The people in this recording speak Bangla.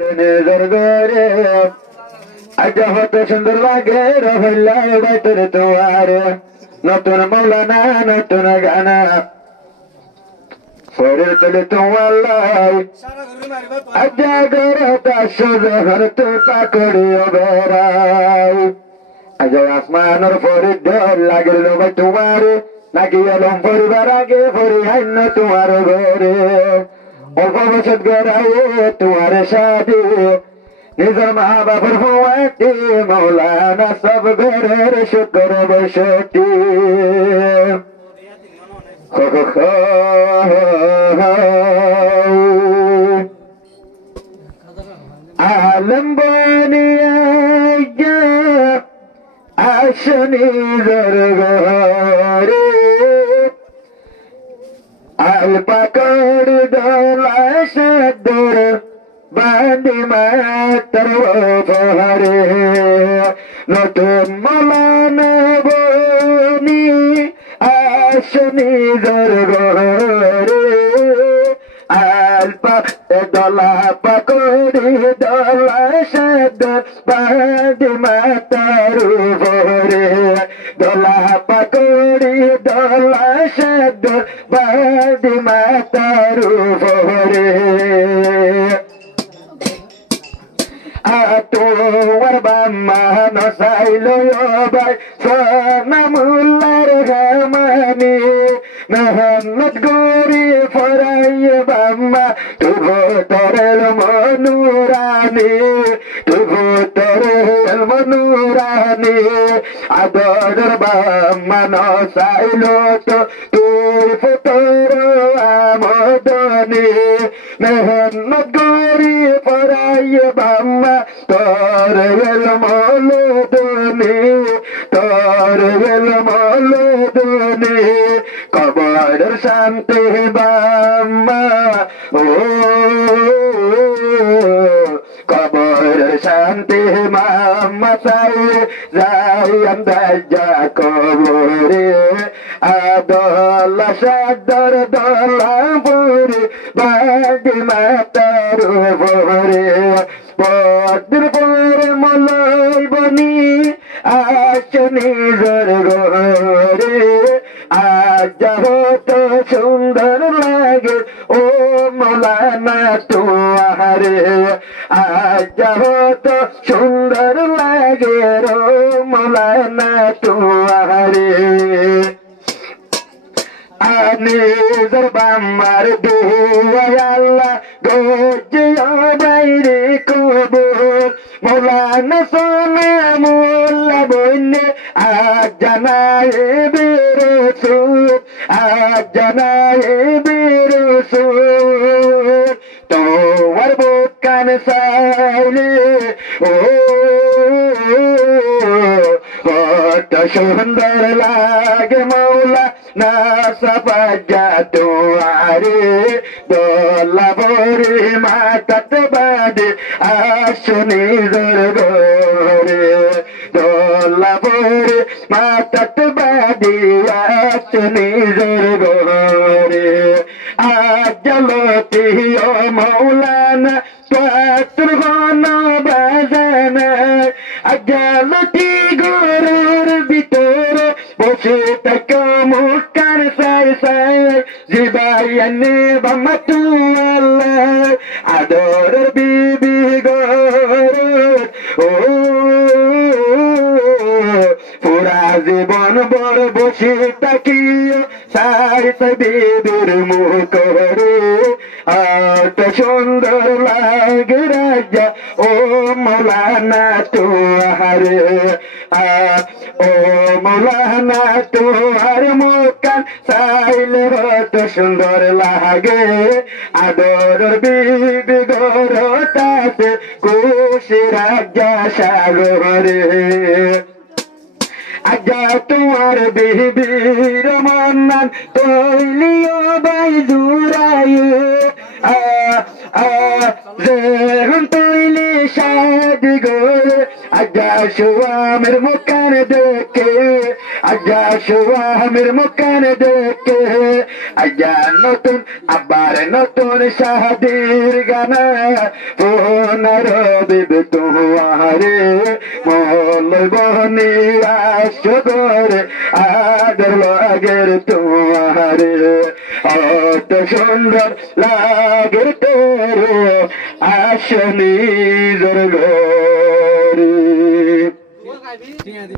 নিজের ঘরে আজ হত সুন্দর লাগে রহল্লা বাইতের তোমার নতুন মৌলানা নতুন গানা ফরে তুলে তোমার লাই আজ ঘরে তার তো পাকড়িও বেড়াই আজ আসমানের ফরে ডর লাগিল ভাই তোমার নাকি এলম পরিবার আগে ফরি হান্য তোমার ঘরে অল্প বছর গড়াইয়ে তোমার সাথে নিজের মা বাবার হওয়াটি মৌলানা সব ঘরের শুকর বসতি আলম বনিয়া আসনি ঘরে আল পাকড় ডলা সদর বান্দি মাতর ভরে নতুন মৌলানা বনি আসনি ঘরে আল ডলা পাকড়ি ডলা সদর বান্দি মাতর ভরে ডলা পাকড়ি ডলা সদর বান্দি মাতর ভরে তোর বাম্মা নসাইল ভাই সোনামুল্লার গামানি মেহনত গরি ফরাই বাম্মা তুভো তরেল মনুরানি তুভো তরেল মনুরানি আদর বাম্মা নসাইল তো তুই ফুতর আমদনি মেহনত গরি ফরাই বাম্মা তোর এল মলদনি তোর এল মলদনি কবর শান্তি বাম্মা ও কবর শান্তি মাম্মা সাই যাই আন্দাজা কবরে আদলা সাদর দলাপুরি বাদি মাতার ভরে পদ্মের পরে মলয় বনি আসনি ঘরে আজ হত সুন্দর লাগে ও মৌলানা তোমারে আজ হত সুন্দর লাগে রো মৌলানা তোমারে নিজের বাম্মার দুয়া আল্লাহ গোজিয়া বাইরে কবর মৌলানা সোনা মোল্লা বন্যে আজ জানায় বেরসুর আজ জানায় বেরসুর তোমার বুকান সাইলে ও কত সুন্দর লাগে মৌলা না সবাজা তোয়ারে দোলা বরে মাতাত বাদে আসনি ঘরে দোলা বরে মাতাত বাদে আসনি ঘরে আজ লতি ও মৌলানা তোর ঘন বাজানা আজ লতি ঘরের ভিতরে বসে থাক মুস্কান সাই সাই জিবাইয়ানে বাম্মাতু আল্লাহ আদর বিবি গর ও পুরা জীবন বড় বসে তাকিয়ে সাই সাই বিবির মুখ করে আট সুন্দর লাগে রাজা ও মৌলানা তোহারে ও মৌলানা তোহার মুকান সাইলে কত সুন্দর লাগে আদর বিবি গরতাতে খুশি রাজা সাগরে আজা তোমার বিবির মন্নান তৈলিও বাই জুরাই যেহন তৈলি শাদি গোরে আজা সুয়ামের মুকান দেখে আজা সুয়ামের মুকান দেখে আজ্ঞা নতুন আবার নতুন শাদির গানা পুনরবিদ তোমারে মল বহনি আসরে আদর লাগের তোমারে অত সুন্দর লাগের তোরে আসনি জরগরি